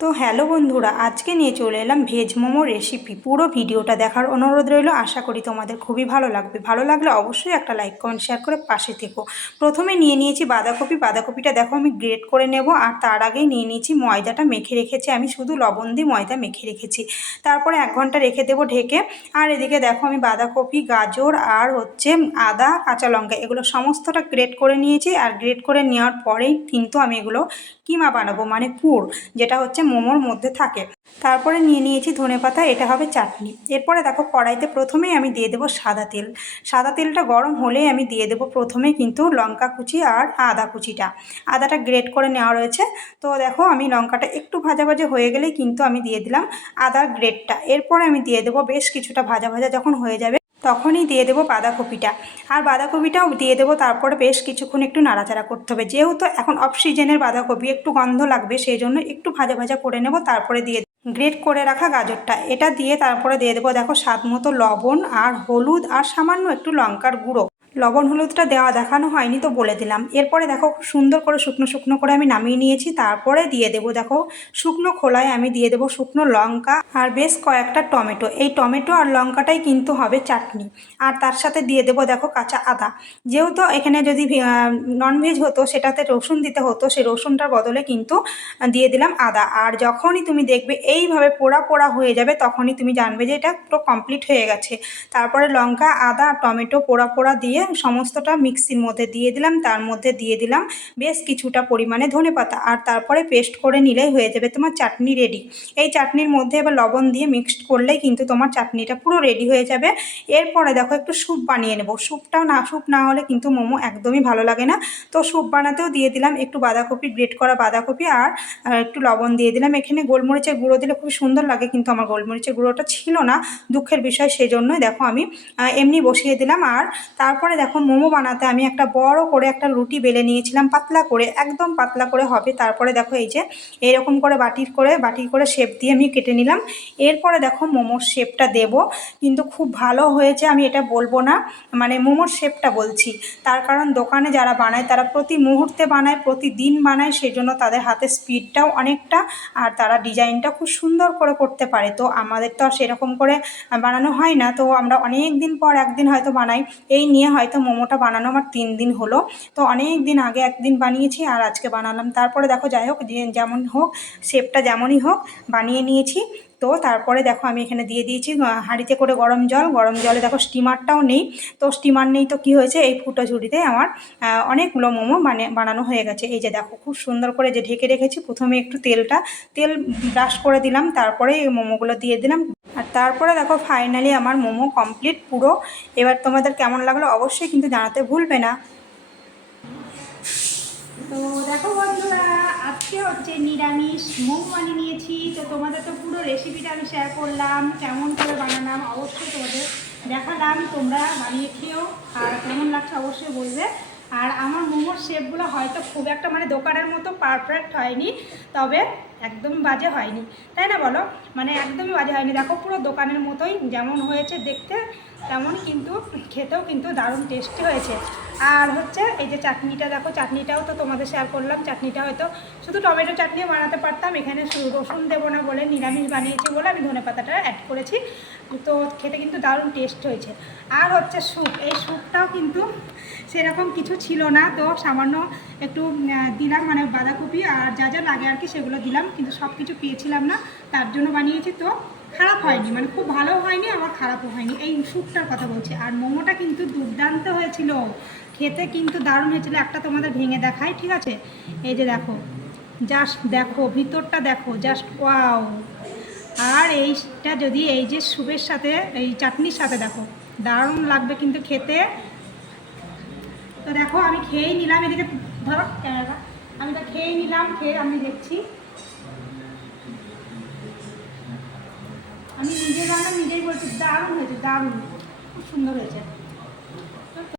তো হ্যালো বন্ধুরা, আজকে নিয়ে চলে এলাম ভেজ মোমো রেসিপি। পুরো ভিডিওটা দেখার অনুরোধ রইল। আশা করি তোমাদের খুবই ভালো লাগবে। ভালো লাগলে অবশ্যই একটা লাইক কমেন্ট শেয়ার করে পাশে থেকো। প্রথমে নিয়ে নিয়েছি বাঁধাকপি। বাঁধাকপিটা দেখো আমি গ্রেট করে নেব। আর তার আগেই নিয়ে নিয়েছি ময়দাটা মেখে রেখেছি। আমি শুধু লবণ দিয়ে ময়দা মেখে রেখেছি। তারপরে 1 ঘন্টা রেখে দেবো ঢেকে। আর এদিকে দেখো আমি বাঁধাকপি, গাজর আর আদা, কাঁচা লঙ্কা এগুলো সমস্তটা গ্রেট করে নিয়েছি। আর গ্রেট করে নেওয়ার পরেই কিন্তু আমি এগুলো কিমা বানাবো, মানে পুর, যেটা মোমোর মধ্যে থাকে। তারপরে নিয়ে নিয়েছি ধনেপাতা, এটা হবে চাটনি। এরপরে দেখো কড়াইতে প্রথমেই আমি দিয়ে দেবো সাদা তেল। সাদা তেলটা গরম হলেই আমি দিয়ে দেবো প্রথমে কিন্তু লঙ্কা কুচি আর আদা কুচিটা। আদাটা গ্রেট করে নেওয়া রয়েছে। তো দেখো আমি লঙ্কাটা একটু ভাজা ভাজা হয়ে গেলেই কিন্তু আমি দিয়ে দিলাম আদার গ্রেটটা। এরপরে আমি দিয়ে দেবো বেশ কিছুটা ভাজা ভাজা যখন হয়ে যাবে তখনই দিয়ে দেবো বাঁধাকপিটা। আর বাঁধাকপিটাও দিয়ে দেবো। তারপরে বেশ কিছুক্ষণ একটু নাড়াচাড়া করতে হবে। যেহেতু এখন অফ সিজনের বাঁধাকপি, একটু গন্ধ লাগবে, সেই জন্য একটু ভাজা ভাজা করে নেব। তারপরে দিয়ে গ্রেট করে রাখা গাজরটা, এটা দিয়ে তারপরে দিয়ে দেবো দেখো স্বাদ মতো লবণ আর হলুদ আর সামান্য একটু লঙ্কার গুঁড়ো। লবণ হলুদটা দেখানো হয়নি তো বলে দিলাম। এরপরে দেখো খুব সুন্দর করে শুকনো শুকনো করে আমি নামিয়ে নিয়েছি। তারপরে দিয়ে দেবো দেখো শুকনো খোলায় আমি দিয়ে দেবো শুকনো লঙ্কা আর বেশ কয়েকটা টমেটো। এই টমেটো আর লঙ্কাটাই কিন্তু হবে চাটনি। আর তার সাথে দিয়ে দেবো দেখো কাঁচা আদা। যেহেতু এখানে যদি ননভেজ হতো সেটাতে রসুন দিতে হতো, সেই রসুনটার বদলে কিন্তু দিয়ে দিলাম আদা। আর যখনই তুমি দেখবে এইভাবে পোড়া পোড়া হয়ে যাবে তখনই তুমি জানবে যে এটা পুরো কমপ্লিট হয়ে গেছে। তারপরে লঙ্কা, আদা, টমেটো পোড়া পোড়া দিয়ে সমস্তটা মিক্সির মধ্যে দিয়ে দিলাম। তার মধ্যে দিয়ে দিলাম বেশ কিছুটা পরিমাণে ধনেপাতা। আর তারপরে পেস্ট করে নিলেই হয়ে যাবে তোমার চাটনি রেডি। এই চাটনির মধ্যে এবার লবণ দিয়ে মিক্সড করলেই কিন্তু তোমার চাটনিটা পুরো রেডি হয়ে যাবে। এরপরে দেখো একটু স্যুপ বানিয়ে নেব। স্যুপ না হলে কিন্তু মোমো একদমই ভালো লাগে না। তো স্যুপ বানাতেও দিয়ে দিলাম একটু বাঁধাকপি, গ্রেট করা বাঁধাকপি আর একটু লবণ দিয়ে দিলাম। এখানে গোলমরিচের গুঁড়ো দিলে খুব সুন্দর লাগে, কিন্তু আমার গোলমরিচের গুঁড়োটা ছিল না, দুঃখের বিষয়। সেই জন্যই দেখো আমি এমনি বসিয়ে দিলাম। আর তারপরে দেখো মোমো বানাতে আমি একটা বড় করে একটা রুটি বেলে নিয়েছিলাম, পাতলা করে, একদম পাতলা করে হবে। তারপরে দেখো এই যে এরকম করে বাটি করে শেপ দিয়ে আমি কেটে নিলাম। এরপরে দেখো মোমোর শেপটা দেব। কিন্তু খুব ভালো হয়েছে আমি এটা বলবো না, মানে মোমোর শেপটা বলছি। তার কারণ দোকানে যারা বানায় তারা প্রতি মুহূর্তে বানায়, প্রতিদিন বানায়, সেই জন্য তাদের হাতে স্পিডটাও অনেকটা, আর তারা ডিজাইনটা খুব সুন্দর করে করতে পারে। তো আমাদের তো আর সেরকম করে বানানো হয় না। তো আমরা অনেক দিন পর একদিন হয়তো বানাই। এই নিয়ে হয়তো মোমোটা বানানো আমার 3 দিন হলো। তো অনেক দিন আগে একদিন বানিয়েছি আর আজকে বানালাম। তারপরে দেখো যাই হোক, যেমন হোক, শেপটা যেমনই হোক, বানিয়ে নিয়েছি। তো তারপরে দেখো আমি এখানে দিয়ে দিয়েছি হাঁড়িতে করে গরম জল। গরম জলে দেখো স্টিমারটাও নেই। তো স্টিমার নেই তো কী হয়েছে, এই ফুটো ঝুড়িতে আমার অনেকগুলো মোমো বানানো হয়ে গেছে। এই যে দেখো খুব সুন্দর করে যে ঢেকে রেখেছি। প্রথমে একটু তেল ব্রাশ করে দিলাম, তারপরে এই মোমোগুলো দিয়ে দিলাম। আর তারপরে দেখো ফাইনালি আমার মোমো কমপ্লিট পুরো। এবার তোমাদের কেমন লাগলো অবশ্যই কিন্তু জানাতে ভুলবে না। তো দেখো বন্ধুরা, আজকে নিরামিষ মোমো বানিয়ে নিয়েছি। তো তোমাদের তো পুরো রেসিপিটা আমি শেয়ার করলাম, কেমন করে বানালাম অবশ্যই তোমাদের দেখালাম। তোমরা বানিয়ে খেও, আর কেমন লাগছে অবশ্যই বলবে। আর আমার মোমোর শেপগুলো হয়তো খুব একটা মানে দোকানের মতো পারফেক্ট হয়নি, তবে একদম বাজে হয়নি, তাই না বলো? মানে একদমই বাজে হয়নি। দেখো পুরো দোকানের মতোই যেমন হয়েছে দেখতে, তেমনই কিন্তু খেতেও কিন্তু দারুণ টেস্টি হয়েছে। আর এই যে চাটনিটা দেখো, চাটনিটাও তো তোমাদের শেয়ার করলাম। চাটনিটা হয়তো শুধু টমেটো চাটনিও বানাতে পারতাম, এখানে রসুন দেবো না বলে, নিরামিষ বানিয়েছি বলে আমি ধনেপাতাটা অ্যাড করেছি। তো খেতে কিন্তু দারুণ টেস্ট হয়েছে। আর স্যুপ, এই স্যুপটাও কিন্তু সেরকম কিছু ছিল না, তো সামান্য একটু দিলাম, মানে বাঁধাকপি আর যা যা লাগে আর কি সেগুলো দিলাম, কিন্তু সব কিছু পেয়েছিলাম না, তার জন্য বানিয়েছি। তো খারাপ হয়নি, মানে খুব ভালো হয়নি আবার খারাপও হয়নি, এই স্যুপটার কথা বলছি। আর মোমোটা কিন্তু দুর্দান্ত হয়েছিল, খেতে কিন্তু দারুণ হয়েছিল। একটা তোমাদের ভেঙে দেখাই, ঠিক আছে? এই যে দেখো, জাস্ট দেখো ভিতরটা দেখো, জাস্ট ওয়াও। আর এইটা যদি এই যে স্যুপের সাথে, এই চাটনির সাথে দেখো, দারুণ লাগবে কিন্তু খেতে। তো দেখো আমি খেয়েই নিলাম, এদিকে ধরো ক্যামেরা, আমি তো খেয়েই নিলাম। খেয়ে আমি দেখছি, আমি নিজে রান্না নিজেই বলছি, দারুণ হয়েছে, দারুণ, খুব সুন্দর হয়েছে।